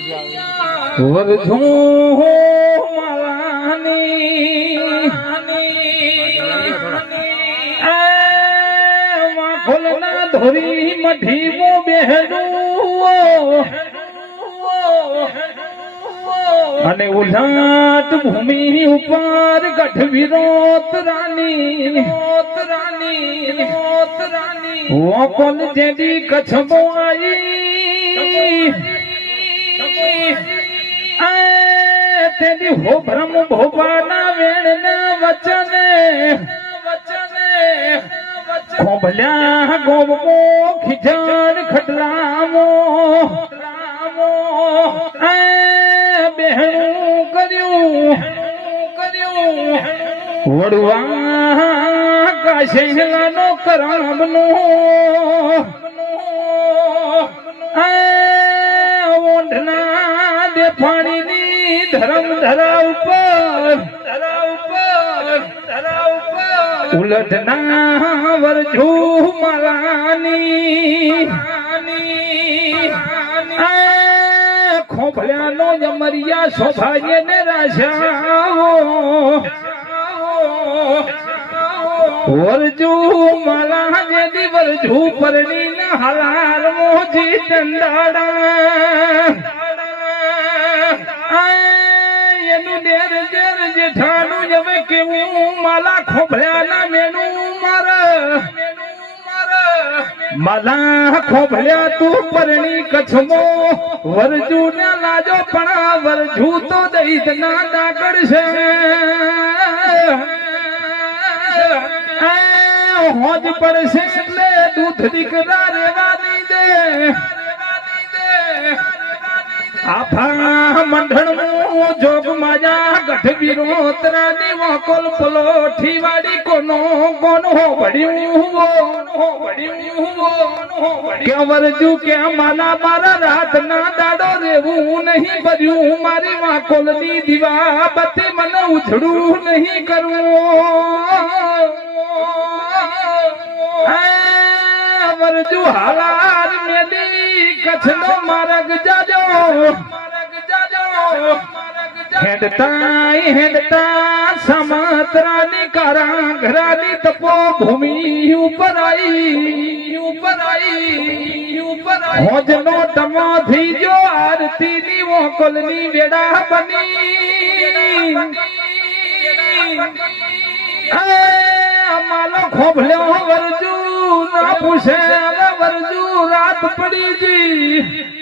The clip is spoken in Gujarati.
વરજું માલાની ખોલના ધોરી મઢીમો બેહડું અને ઉલાટ ભૂમિ ઉપર ગઢવીરોત રાની વોકોલ જેડી કચ્છમો આવી તેડી હો ભ્રમ ભોપાના વેણના વચને ખોભલ્યા ગોમો ખીજણ ખડલામો બેહણું કર્યું વડવા કાશેલાનો કરામનો ઓંઢના દેફાણીની ધરમ ધરા ઉપર ઉલટના વરજુ માલાની ખોભળ્યાનો જમરિયા શોભાય ને રાજાઓ વરજુ માલા જેદી વરજુ પરણી ના હાલાર મોજી ચંદાડા એનું ડેર ડેર જેઠાનું હવે કેવું માલા ખોભળ્યાના મેનું માલા ખોભળ્યા તું પરણી કચ્છમો વરજુ ના લાજો પણ વરજુ તો દઈદ ના ડાકડ છે હોજ પડશે એટલે દૂધ દીકરા રેવા નહીં દે આફા મંડળ જોગ માજા ગઢવીરો તરાની વકોલ પલોઠી વાડી કોનો કોનો ભડ્યું કે વરજુ કે માલા મારા રાત ના દાડો રેવું નહીં ભર્યું મારી વાકોલ ની દીવા બત્તી મને ઉછળું નહીં કરવું વરજુ હાલાર મેલી કચ્છનો માર્ગ જાજો હેડતા સમત્રાની કારા ઘરાની તપો ભૂમિ ઉપર આવી હોજનો ટમો થઈ જો આરતી ની વોકલ ની વેડા બની માલો ખોભલ્યો વરજુ ના પૂછે વરજુ રાત પડી જી